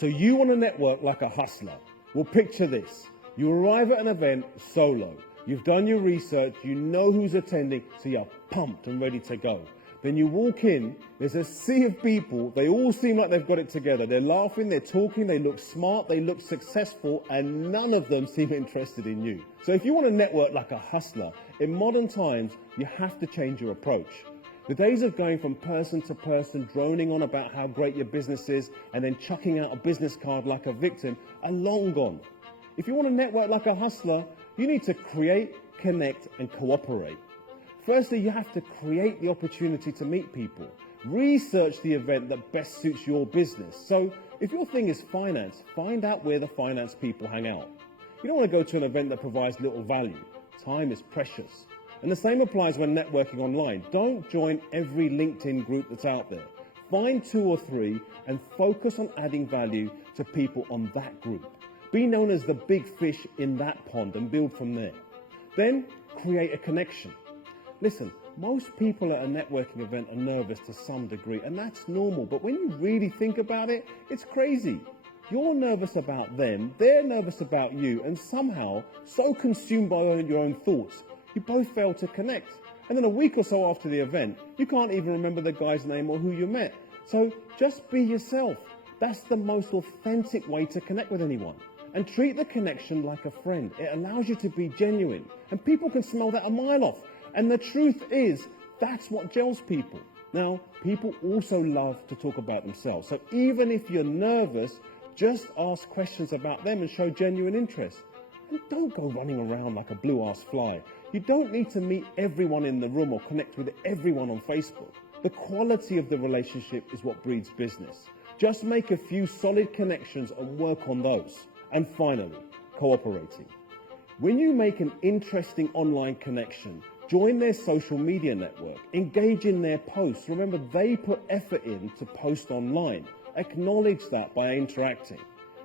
So you want to network like a hustler. Well, picture this. You arrive at an event solo. You've done your research, you know who's attending, so you're pumped and ready to go. Then you walk in, there's a sea of people, they all seem like they've got it together. They're laughing, they're talking, they look smart, they look successful, and none of them seem interested in you. So if you want to network like a hustler, in modern times, you have to change your approach. The days of going from person to person, droning on about how great your business is, and then chucking out a business card like a victim are long gone. If you want to network like a hustler, you need to create, connect, and cooperate. Firstly, you have to create the opportunity to meet people. Research the event that best suits your business. So if your thing is finance, find out where the finance people hang out. You don't want to go to an event that provides little value. Time is precious. And the same applies when networking online. Don't join every LinkedIn group that's out there. Find 2 or 3 and focus on adding value to people on that group. Be known as the big fish in that pond and build from there. Then create a connection. Listen, most people at a networking event are nervous to some degree, and that's normal. But when you really think about it, it's crazy. You're nervous about them, they're nervous about you, and somehow, so consumed by your own thoughts, you both fail to connect. And then a week or so after the event, you can't even remember the guy's name or who you met. So just be yourself. That's the most authentic way to connect with anyone. And treat the connection like a friend. It allows you to be genuine. And people can smell that a mile off. And the truth is, that's what gels people. Now, people also love to talk about themselves. So even if you're nervous, just ask questions about them and show genuine interest. And don't go running around like a blue-ass fly. You don't need to meet everyone in the room or connect with everyone on Facebook. The quality of the relationship is what breeds business. Just make a few solid connections and work on those. And finally, cooperating. When you make an interesting online connection, join their social media network, engage in their posts. Remember, they put effort in to post online. Acknowledge that by interacting.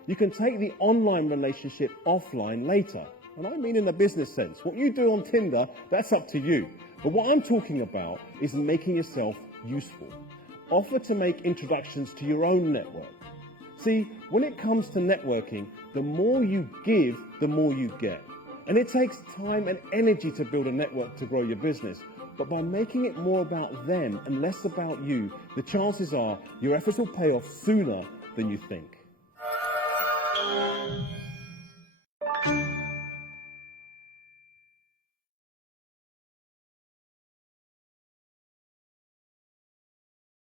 You can take the online relationship offline later. And I mean in a business sense. What you do on Tinder, that's up to you. But what I'm talking about is making yourself useful. Offer to make introductions to your own network. See, when it comes to networking, the more you give, the more you get. And it takes time and energy to build a network to grow your business. But by making it more about them and less about you, the chances are your efforts will pay off sooner than you think.